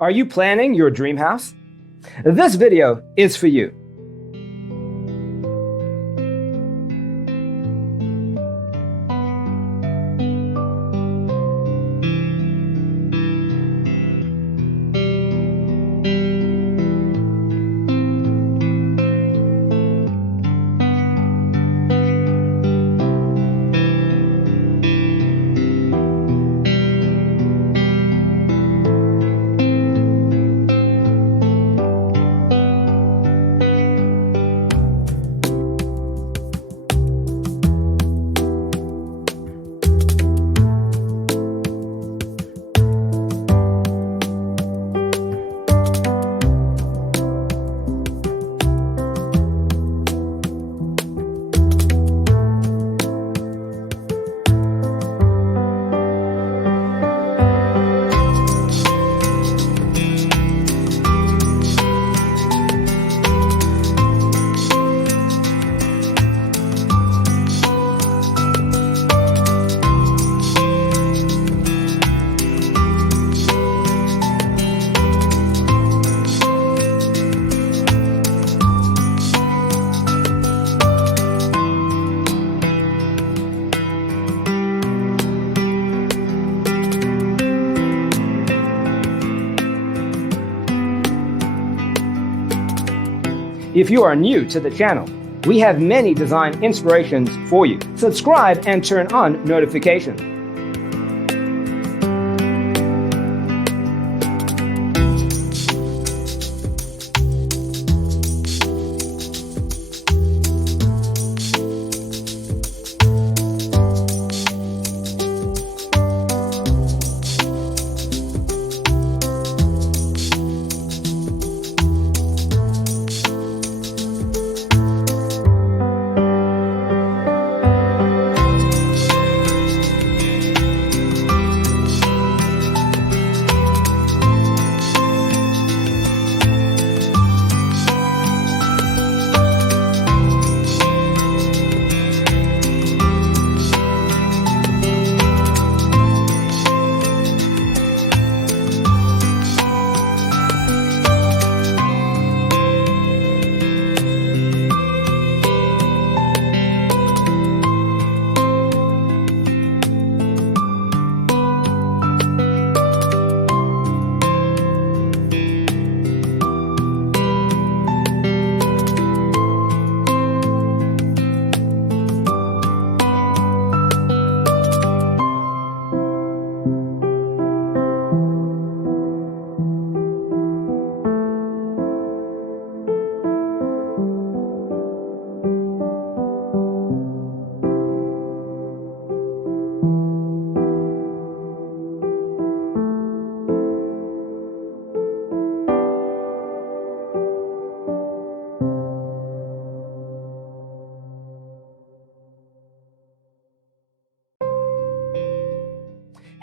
Are you planning your dream house? This video is for you. If you are new to the channel, we have many design inspirations for you. Subscribe and turn on notifications.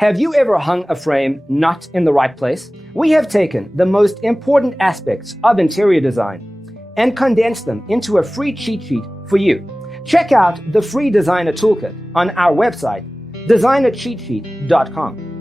Have you ever hung a frame not in the right place? We have taken the most important aspects of interior design and condensed them into a free cheat sheet for you. Check out the free designer toolkit on our website, designercheatsheet.com.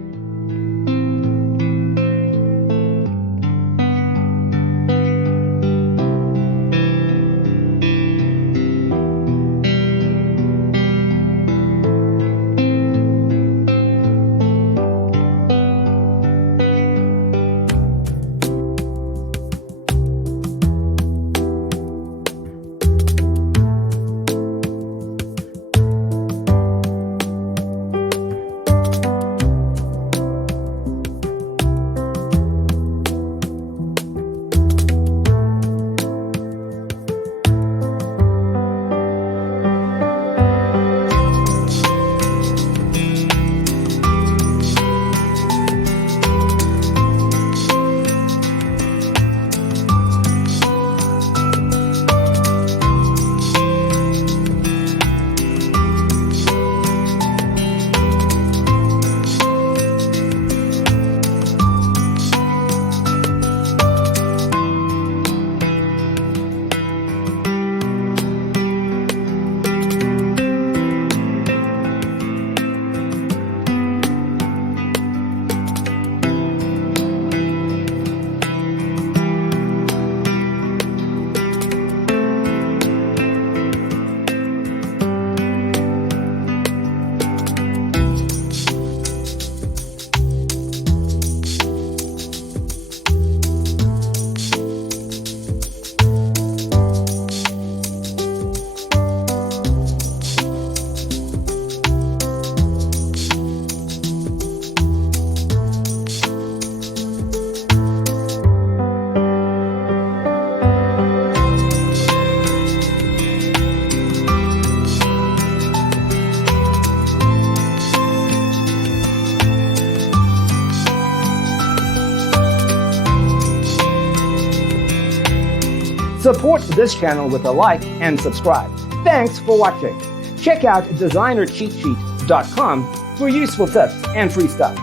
Support this channel with a like and subscribe. Thanks for watching. Check out designercheatsheet.com for useful tips and free stuff.